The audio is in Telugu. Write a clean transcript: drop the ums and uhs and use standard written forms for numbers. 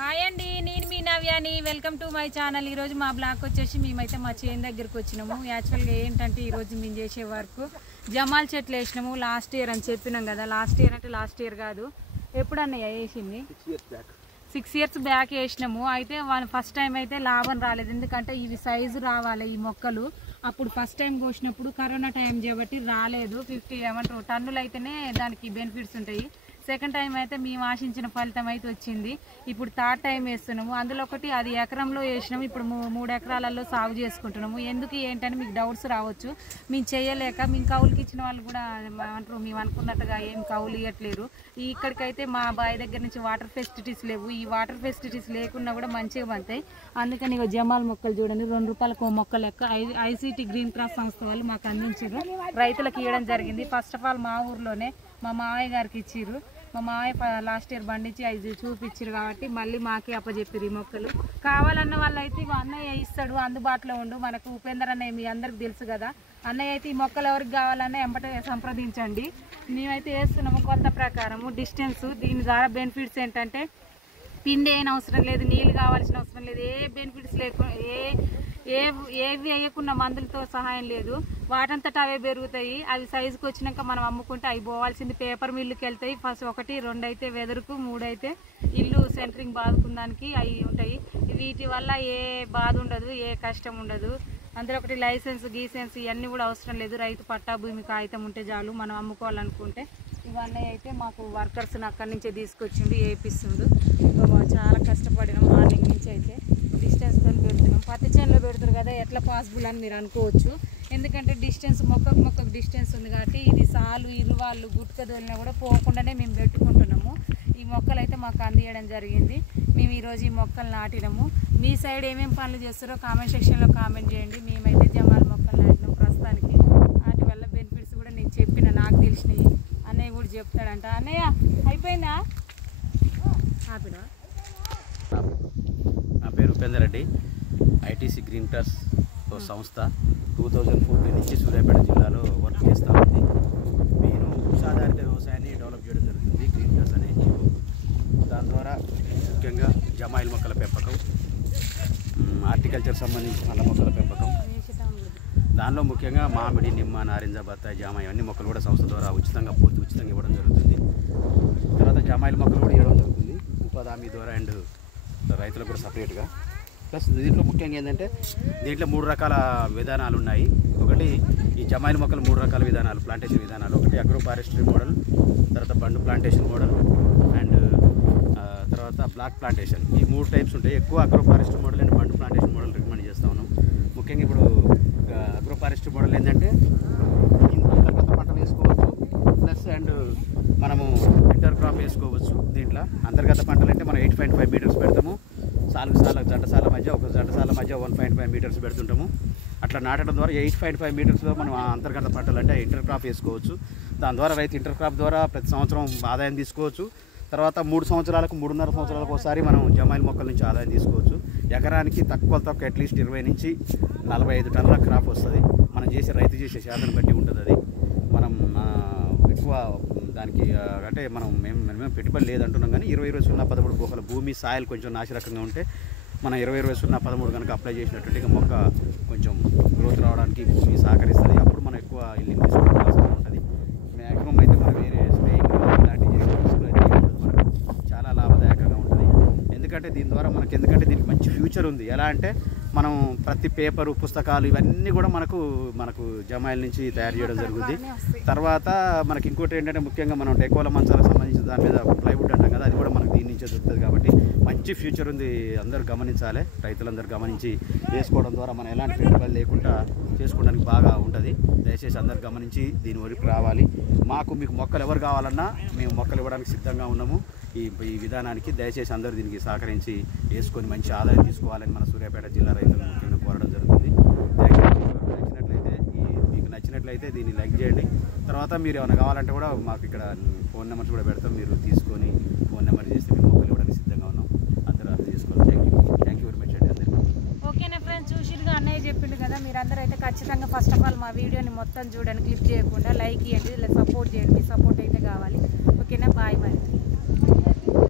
హాయ్ అండి, నేను మీ నవ్యాని. Welcome to my channel. ఈరోజు మా బ్లాక్ వచ్చేసి మేమైతే మా చేను దగ్గరికి వచ్చినాము. యాక్చువల్గా ఏంటంటే ఈరోజు మేము చేసే వర్క్ జమాల్ చెట్లు వేసినాము. లాస్ట్ ఇయర్ అని చెప్పినాం కదా. లాస్ట్ ఇయర్ అంటే లాస్ట్ ఇయర్ కాదు, ఎప్పుడన్నయ్య వేసింది 6 years బ్యాక్ వేసినాము. అయితే ఫస్ట్ టైం అయితే లాభం రాలేదు, ఎందుకంటే ఇవి సైజు రావాలి ఈ మొక్కలు. అప్పుడు ఫస్ట్ టైం కోసినప్పుడు కరోనా టైం కాబట్టి రాలేదు. 50 టన్నులు అయితేనే దానికి బెనిఫిట్స్ ఉంటాయి. సెకండ్ టైం అయితే మేము ఆశించిన ఫలితం అయితే వచ్చింది. ఇప్పుడు థర్డ్ టైం వేస్తున్నాము. అందులో ఒకటి అది ఎకరంలో వేసినాము, ఇప్పుడు 3 ఎకరాలలో సాగు చేసుకుంటున్నాము. ఎందుకు ఏంటని మీకు డౌట్స్ రావచ్చు. మేము చేయలేక మేము కౌలుకి ఇచ్చిన వాళ్ళు కూడా అంటారు మేము అనుకున్నట్టుగా ఏం కౌలు ఇవ్వట్లేరు. ఇక్కడికైతే మా బావి దగ్గర నుంచి వాటర్ ఫెసిలిటీస్ లేవు. ఈ వాటర్ ఫెసిలిటీస్ లేకున్నా కూడా మంచిగా పడతాయి. అందుకని ఇక జమాల్ మొక్కలు చూడండి, ₹2 మొక్క లెక్క ఐసీటీ గ్రీన్ క్రాస్ సంస్థ వాళ్ళు మాకు అందించారు. రైతులకు ఇవ్వడం జరిగింది. ఫస్ట్ ఆఫ్ ఆల్ మా ఊర్లోనే మా మావయ్య గారికి ఇచ్చిర్రు. మా మావయ్య లాస్ట్ ఇయర్ బండించి అవి చూపించారు కాబట్టి మళ్ళీ మాకే అప్పచెప్పారు ఈ మొక్కలు. కావాలన్న వాళ్ళు అయితే అన్నయ్య ఇస్తాడు, అందుబాటులో ఉండు. మనకు ఉపేందర్ అన్నయ్య మీ అందరికి తెలుసు కదా. అన్నయ్య అయితే ఈ మొక్కలు ఎవరికి కావాలన్నా ఎంబటే సంప్రదించండి. మేమైతే వేస్తున్నాము కొత్త ప్రకారము డిస్టెన్స్. దీని ద్వారా బెనిఫిట్స్ ఏంటంటే పిండి అయిన అవసరం లేదు, నీళ్ళు కావాల్సిన అవసరం లేదు, ఏ బెనిఫిట్స్ లేకుండా ఏవి వేయకుండా మందులతో సహాయం లేదు. వాటంతటా అవే పెరుగుతాయి. అవి సైజుకి వచ్చినాక మనం అమ్ముకుంటే అవి పోవాల్సింది పేపర్ మిల్లుకి వెళ్తాయి. ఫస్ట్ 1, 2 అయితే వెదరుకు, 3 అయితే ఇల్లు సెంటరింగ్ బాదుకుందానికి అవి ఉంటాయి. వీటి వల్ల ఏ బాధ ఉండదు, ఏ కష్టం ఉండదు. అందులో ఒకటి లైసెన్స్ గీసెన్స్ ఇవన్నీ కూడా అవసరం లేదు. రైతు పట్టా భూమి కాగితం ఉంటే చాలు మనం అమ్ముకోవాలనుకుంటే. ఇవన్నీ అయితే మాకు వర్కర్స్ని అక్కడి నుంచే తీసుకొచ్చిండు, వేపిస్తుండు. చాలా కష్టపడినాం మార్నింగ్ నుంచి. అయితే డిస్టెన్స్తో పెడుతున్నాం. పత్తి చేనులో పెడతారు కదా, ఎట్లా పాసిబుల్ అని మీరు అనుకోవచ్చు. ఎందుకంటే డిస్టెన్స్ మొక్కకు డిస్టెన్స్ ఉంది కాబట్టి ఇది సాలు ఇరువాళ్ళు గుట్క దోలినా కూడా పోకుండానే మేము పెట్టుకుంటున్నాము. ఈ మొక్కలు అయితే మాకు అందియడం జరిగింది. మేము ఈరోజు ఈ మొక్కలు నాటినాము. మీ సైడ్ ఏమేమి పనులు చేస్తారో కామెంట్ సెక్షన్లో కామెంట్ చేయండి. మేమైతే జమాల్ మొక్కలు నాటినాం ప్రస్తుతానికి. వాటి వల్ల బెనిఫిట్స్ కూడా నేను చెప్పిన, నాకు తెలిసినవి అన్నయ్య కూడా చెప్తాడంట. అన్నయ్య అయిపోయిందా? ఆపిడా? నా పేరు Upender Reddy. ITC green cross సంస్థ 2014 నుంచి సూర్యాపేట జిల్లాలో వర్క్ చేస్తూ ఉంది. నేను వృక్షాధారిత వ్యవసాయాన్ని డెవలప్ చేయడం జరుగుతుంది. గ్రీన్ క్రాస్ అనే జీవో, దాని ద్వారా ముఖ్యంగా జమాయిల్ మొక్కల పెంపకం, హార్టికల్చర్ సంబంధించిన నల్ల మొక్కల పెంపకం, దానిలో ముఖ్యంగా మామిడి, నిమ్మ, నారింజ, బత్తాయి, జామ ఇవన్నీ మొక్కలు కూడా సంస్థ ద్వారా పూర్తి ఉచితంగా ఇవ్వడం జరుగుతుంది. తర్వాత జమాయిల్ మొక్కలు కూడా ఇవ్వడం జరుగుతుంది ఉపాధి హామీ ద్వారా అండ్ రైతులకు కూడా సపరేట్గా. ప్లస్ దీంట్లో ముఖ్యంగా ఏంటంటే దీంట్లో 3 రకాల విధానాలు ఉన్నాయి. ఒకటి ఈ జమాయిల్ మొక్కలు 3 రకాల విధానాలు, ప్లాంటేషన్ విధానాలు. ఒకటి అగ్రో ఫారెస్ట్రీ మోడల్, తర్వాత బండు ప్లాంటేషన్ మోడల్ అండ్ తర్వాత బ్లాక్ ప్లాంటేషన్. ఈ 3 టైప్స్ ఉంటాయి. ఎక్కువ agro forestry model and bund plantation model recommend చేస్తా ఉన్నాం. ముఖ్యంగా ఇప్పుడు అగ్రో ఫారెస్ట్రీ మోడల్ ఏంటంటే అంతర్గత పంటలు వేసుకోవచ్చు, ప్లస్ అండ్ మనము ఇంటర్ క్రాప్ వేసుకోవచ్చు. దీంట్లో అంతర్గత పంటలు అంటే మనం 8.5 మీటర్స్ పెడతాము. జంటసాల మధ్య 1.5 మీటర్స్ పెడుతుంటాము. అట్లా నాటడం ద్వారా 8.5 మీటర్స్లో మనం అంతర్గత పంటలు అంటే ఇంటర్ క్రాప్ వేసుకోవచ్చు. దాని ద్వారా రైతు ఇంటర్ క్రాప్ ద్వారా ప్రతి సంవత్సరం ఆదాయం తీసుకోవచ్చు. తర్వాత 3 సంవత్సరాలకు 3.5 సంవత్సరాలకు ఒకసారి మనం జమాయిల్ మొక్కల నుంచి ఆదాయం తీసుకోవచ్చు. ఎకరానికి తక్కువ అట్లీస్ట్ 20 నుంచి 45 టన్నుల క్రాప్ వస్తుంది. మనం రైతు చేసే శాతం బట్టి ఉంటుంది. అది మనం ఎక్కువ దానికి అంటే మేము పెట్టుబడి లేదంటున్నాం. కానీ 20-20-0-13 పోకల భూమి సాయిల్ కొంచెం నాశరకంగా ఉంటే మనం 20-20-0-13 కనుక అప్లై చేసినట్టుంటే ఇక మొక్క కొంచెం గ్రోత్ రావడానికి భూమి సహకరిస్తుంది. అప్పుడు మనం ఎక్కువ ఇల్లింగ్ తీసుకోవడం అవసరం ఉంటుంది. మ్యాక్సిమం అయితే మనం వేరే స్ప్రేయింగ్ ఇలాంటివి మనకు చాలా లాభదాయకంగా ఉంటుంది. ఎందుకంటే దీనికి మంచి ఫ్యూచర్ ఉంది. ఎలా అంటే మనం ప్రతి పేపరు, పుస్తకాలు ఇవన్నీ కూడా మనకు జమాయిల్ నుంచి తయారు చేయడం జరుగుతుంది. తర్వాత మనకి ఇంకోటి ఏంటంటే ముఖ్యంగా మనం డెకోల మంచాలకు సంబంధించిన దాని మీద ప్లైవుడ్ అంటాం కదా, అది కూడా మనకు దీని నుంచే దొరుకుతుంది. కాబట్టి మంచి ఫ్యూచర్ ఉంది. అందరూ గమనించాలి, రైతులందరూ గమనించి వేసుకోవడం ద్వారా మనం ఎలాంటి పెట్టుబడి లేకుండా చేసుకోవడానికి బాగా ఉంటుంది. దయచేసి అందరూ గమనించి దీని వరకు రావాలి. మీకు మొక్కలు ఎవరు కావాలన్నా మేము మొక్కలు ఇవ్వడానికి సిద్ధంగా ఉన్నాము. ఈ విధానానికి దయచేసి అందరూ దీనికి సహకరించి వేసుకొని మంచి ఆదాయం తీసుకోవాలని మన సూర్యాపేట జిల్లా రైతులను ముఖ్యంగా కోరడం జరుగుతుంది. మీకు నచ్చినట్లయితే దీన్ని లైక్ చేయండి. తర్వాత మీరు ఏమైనా కావాలంటే కూడా మాకు ఇక్కడ ఫోన్ నెంబర్స్ కూడా పెడతాం. మీరు తీసుకొని ఫోన్ నెంబర్ చేస్తే మేము మొక్కలు ఇవ్వడానికి సిద్ధంగా ఉన్నాం. అందరూ అర్థం చేసుకోవాలి. థ్యాంక్ యూ వెరీ మచ్ అండి అందరికీ. ఓకేనా ఫ్రెండ్స్, చూసిరుగా అన్నయ్య చెప్పిండు కదా. మీరందరూ అయితే ఖచ్చితంగా ఫస్ట్ ఆఫ్ ఆల్ మా వీడియోని మొత్తం చూడండి, క్లిక్ చేయకుండా లైక్ ఇవ్వండి, సపోర్ట్ చేయండి. మీ సపోర్ట్ అయితే కావాలి. ఓకేనా, బాయ్ బాయ్.